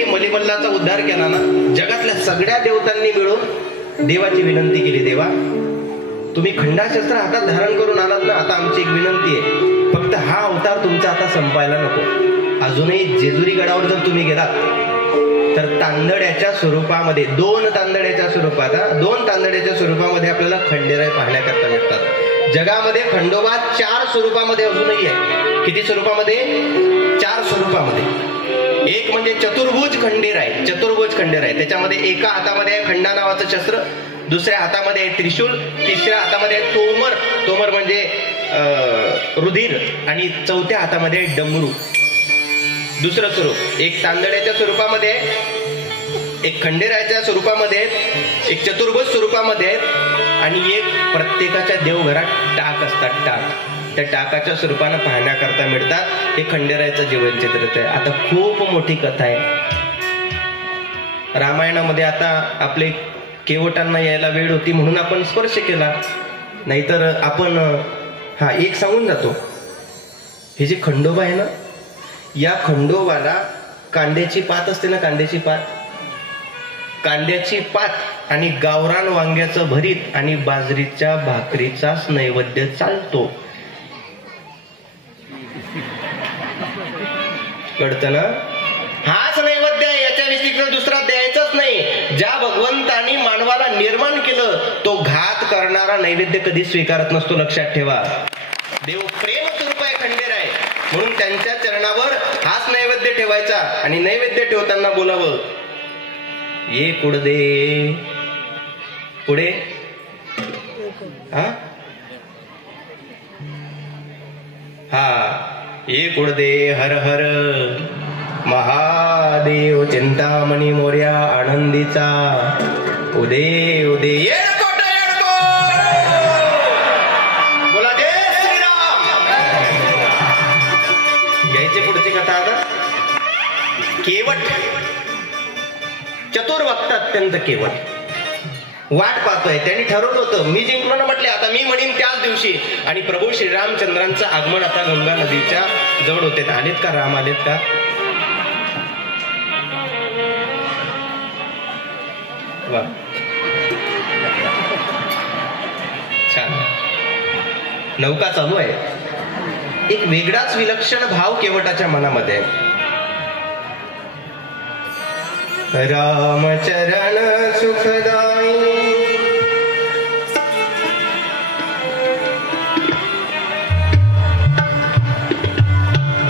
ज्यांनी मलिमल्लाचा उद्धार केला ना, जगातल्या सगळ्या देवतांनी मिळून देवाची विनंती केली, देवा तुम्ही खंडाशस्त्र हातात धारण करून आलात ना, आता आमची एक विनंती आहे, फक्त हा अवतार तुमचा आता संपायला नको. अजूनही जेजुरी गडावर जर तुम्ही गेलात तर तांदळ्याच्या स्वरूपामध्ये, दोन तांदळ्याच्या स्वरूपामध्ये आपल्याला खंडेराय पाहण्याकरता मिळतात. जगामध्ये खंडोबा 4 स्वरूपामध्ये अजूनही आहे. किती स्वरूपामध्ये? 4 स्वरूपामध्ये. एक म्हणजे चतुर्भुज खंडेराय. त्याच्यामध्ये एका हातामध्ये आहे खंडा नावाचं शस्त्र, दुसऱ्या हातामध्ये आहे त्रिशूल, तिसऱ्या हातामध्ये आहे तोमर म्हणजे रुधिर, आणि चौथ्या हातामध्ये आहे डमरू. दुसरं स्वरूप एक तांदळ्याच्या स्वरूपामध्ये, एक खंडेरायाच्या स्वरूपामध्ये, एक चतुर्भुज स्वरूपामध्ये, आणि एक प्रत्येकाच्या देवघरात टाक असतात. त्या टाकाच्या स्वरूपानं पाहण्याकरता मिळतात. हे खंडेरायाचं जीवनचित्र आहे. आता खूप मोठी कथा आहे रामायणामध्ये. आता आपले केवटांना यायला वेळ होती म्हणून आपण स्पर्श केला, नाहीतर आपण एक सांगून जातो. हे जे खंडोबा आहे ना, या खंडोबाला कांद्याची पात असते ना, कांद्याची पात आणि गावरान वांग्याचं भरीत आणि बाजरीच्या भाकरीचाच नैवेद्य चालतो. कळतं ना? हाच नैवेद्य आहे, याच्या व्यतिरिक्त दुसरा द्यायचाच नाही. ज्या भगवंतानी मानवाला निर्माण केलं तो घात करणारा नैवेद्य कधी स्वीकारत नसतो, लक्षात ठेवा. देव प्रेम स्वरूप आहे खंडेराय, म्हणून त्यांच्या चरणावर हाच नैवेद्य ठेवायचा. आणि नैवेद्य ठेवताना बोलावं, ये कुडदे पुढे, ये कुडदे हर हर महादेव, चिंतामणी मोर्या आनंदीचा उदे उदे. बोला जय श्रीराम. घ्यायची पुढची कथा आता. केवट चतुर्भक्त, अत्यंत केवट, वाट पाहतोय. त्यांनी ठरवलं होतं, मी जिंकलो ना म्हटले, आता मी म्हणीन त्याच दिवशी. आणि प्रभू श्रीरामचंद्रांचं आगमन आता गंगा नदीच्या जवळ होते. आलेत का राम? आलेत का? वा, छान. नौका चालू आहे. एक वेगळाच विलक्षण भाव केवटाच्या मनामध्ये आहे. रामचरण सुखदाई,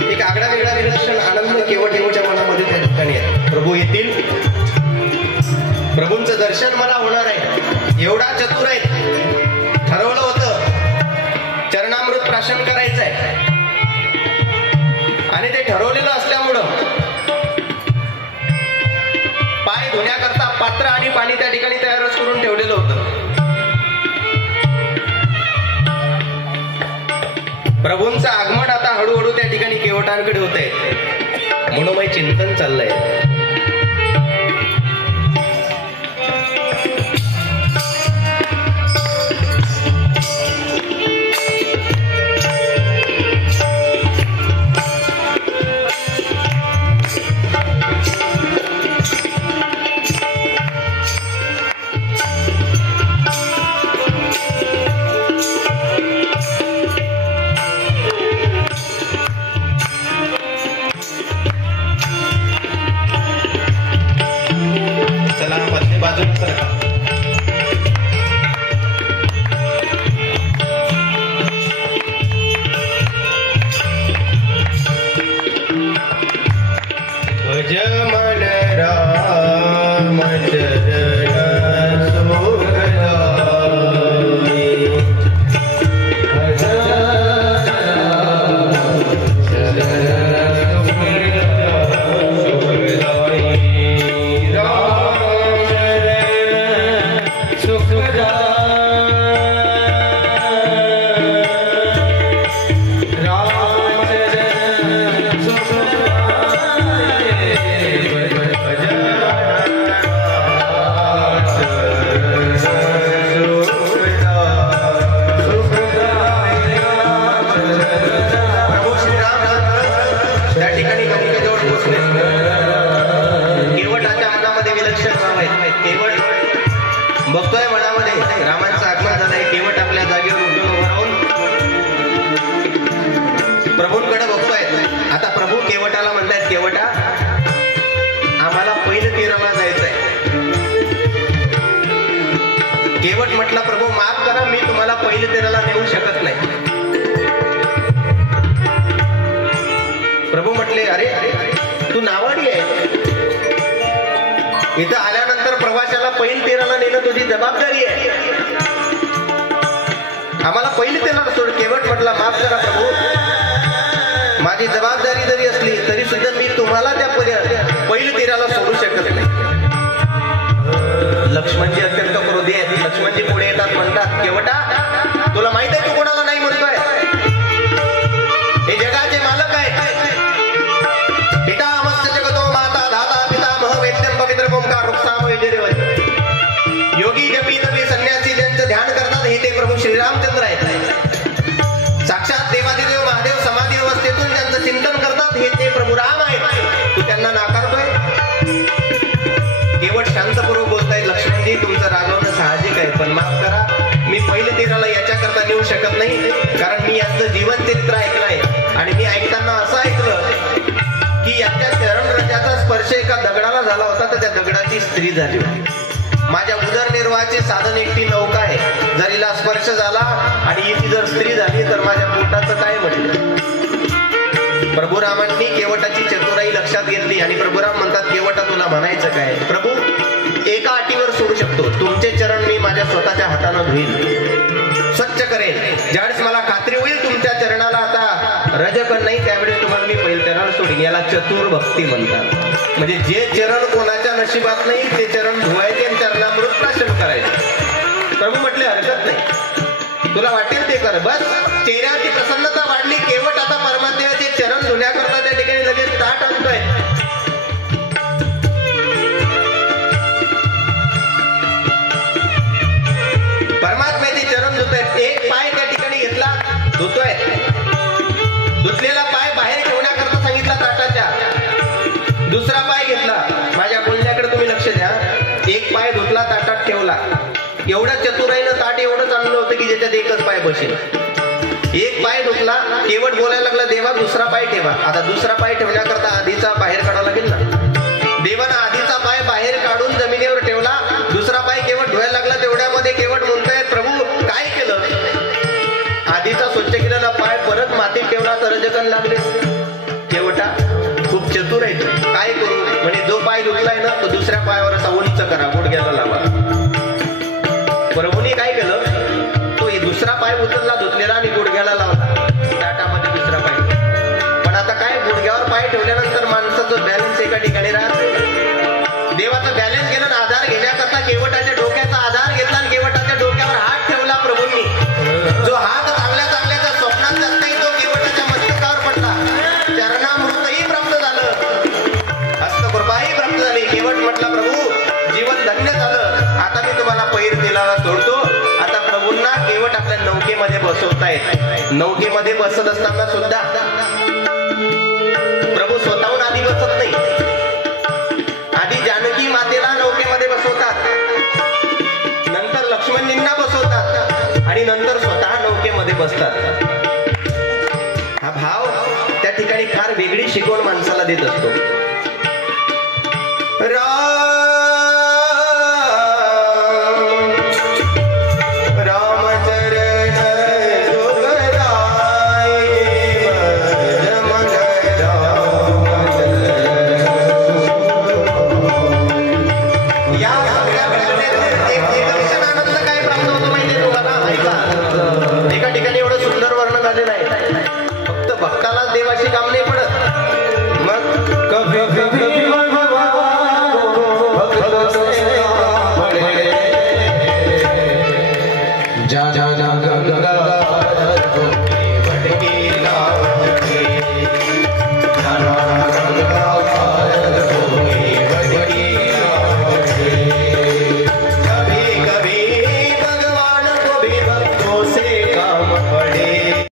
एक आगळा वेगळा विलक्षण आनंद केवटाच्या मनामध्ये त्या ठिकाणी आहे. प्रभू येतील, प्रभूंचं दर्शन मला होणार आहे. एवढा चतुर आहे. ठरवलं होतं चरणामृत प्राशन करायचं आहे, आणि ते ठरवलेलं असल्यामुळं पाय धुण्याकरता पात्र आणि पाणी त्या ठिकाणी तयारच करून ठेवलेलं होतं. प्रभूंचं आगमन आता हळूहळू त्या ठिकाणी केवटांकडे होतंय. मनोमय चिंतन चाललंय. पहिले तेराला नेऊ शकत नाही. प्रभू म्हटले, अरे तू नावाडी आहे, इथं आल्यानंतर प्रवाशाला पहिल तेराला नेणं तुझी जबाबदारी आहे. आम्हाला पहिली तेराला सोड. केवट म्हटला, माफ करा प्रभू, माझी जबाबदारी जरी असली तरी सुद्धा मी तुम्हाला त्या पहिली तेराला सोडू शकत नाही. लक्ष्मणजी अत्यंत क्रोधी आहेत. लक्ष्मणजी पुढे येतात, म्हणतात, केवटा तुला माहित आहे तू कोणाला नाही म्हणतोय? हे जगाचे मालक आहे. पिता अमस्य जगतो माता धाता पितामह वेद्यम पवित्र ओंकार रुक्साम यजुर्वेद. योगी जपी तपी संन्यासी ज्यांचं ध्यान करतात हे ते प्रभू श्रीरामचंद्र आहेत. साक्षात देवादिदेव महादेव समाधी अवस्थेतून ज्यांचं चिंतन करतात हे ते प्रभू राम आहेत. तू त्यांना नाकारतोय? केवट शांतपूर्वक बोलतायत, लक्ष्मणजी तुमचं रागवणं साहजिक आहे, पण माफ करा, मी पहिले तेराला याच्याकरता नेऊ शकत नाही, कारण मी यांचं जीवन चरित्र ऐकलंय आणि मी ऐकताना असं ऐकलं की यांच्या चरणरजाचा स्पर्श एका दगडाला झाला होता तर त्या दगडाची स्त्री झाली होती. माझ्या उदरनिर्वाहाचे साधन एकटी नौका आहे, जर हिला स्पर्श झाला आणि हिची जर स्त्री झाली तर माझ्या पोटाचं काय म्हटलं? प्रभुरामांनी केवटाची चतुराई लक्षात घेतली आणि प्रभुराम म्हणतात, केवटा तुला म्हणायचं काय? प्रभू एका अटीवर सोडू शकतो, तुमचे चरण मी माझ्या स्वतःच्या हाताने धुईल, स्वच्छ करेन. ज्यावेळेस मला खात्री होईल तुमच्या चरणाला आता रजकण नाही त्यावेळेस तुम्हाला मी पहिलं चरण सोडीन. याला चतुर भक्ती म्हणतात. म्हणजे जे चरण कोणाच्या नशिबात नाही ते चरण धुवायचे आणि चरणामृत प्राशन करायचे. प्रभू म्हटले, हरकत नाही, तुला वाटेल ते कर. बस चेहऱ्याची प्रसन्नता वाढली. केवट आता परमात्म्याचे चरण धुण्याकरता त्या ठिकाणी लगेच ताट आणतोय. परमात्म्याचे चरण धुतायत. एक पाय त्या ठिकाणी घेतला, धुतोय. धुतलेला पाय बाहेर ठेवण्याकरता सांगितला ताटाच्या. दुसरा पाय घेतला. माझ्या बोलण्याकडे तुम्ही लक्ष द्या. एक पाय धुतला, ताटात ठेवला. एवढ्या चतुराईनं ताट एवढंच आणलं होतं की ज्याच्यात एकच पाय बसेल. एक पाय धुतला, केवट बोलायला लागला, देवा दुसरा पाय ठेवा. आता दुसरा पाय ठेवण्याकरता आधीचा बाहेर काढावा लागेल ना. देवानं आधीचा पाय बाहेर काढून जमिनीवर ठेवला. दुसरा पाय केवट धुवायला लागला. तेवढ्यामध्ये केवट म्हणतायत, प्रभू काय केलं? आधीचा स्वच्छ केलेला पाय परत मातीत ठेवला तर रजकण लागले. केवटा खूप चतुर आहे, काय करू? म्हणजे जो पाय धुतलाय ना तो दुसऱ्या पायावर असा उंच करा, गुडघ्याला लावा. प्रभूने काय केलं? तो दुसरा पाय उचलला धुतलेला आणि गुडघ्याला लावला. ताटामध्ये दुसरा पाय. पण आता काय, गुडघ्यावर पाय ठेवल्यानंतर माणसाचं बॅलन्स एका ठिकाणी राहत. देवाचा बॅलन्स गेला, आधार घेण्याकरता केवटाच्या डोक्याचा आधार घेतला आणि केवटाच्या डोक्यावर हात ठेवला प्रभूंनी. जो हात चांगल्या चांगल्याच्या स्वप्नात जात नाही तो केवटाच्या मस्तकावर पडला. चरणामृतही प्राप्त झालं, हस्तकृपाही प्राप्त झाली. केवट म्हटला, प्रभू जीवन धन्य झालं, आता मी तुम्हाला पैर दिला सोडतो. आता प्रभूंना केवट आपल्या नौकेमध्ये बसवतायत. नौकेमध्ये बसत असताना सुद्धा प्रभू स्वतःहून आधी बसत नाही. आधी जानकी मातेला नौकेमध्ये बसवतात, नंतर लक्ष्मणजींना बसवतात आणि नंतर स्वतः नौकेमध्ये बसतात. हा भाव त्या ठिकाणी फार वेगळी शिकवण माणसाला देत असतो.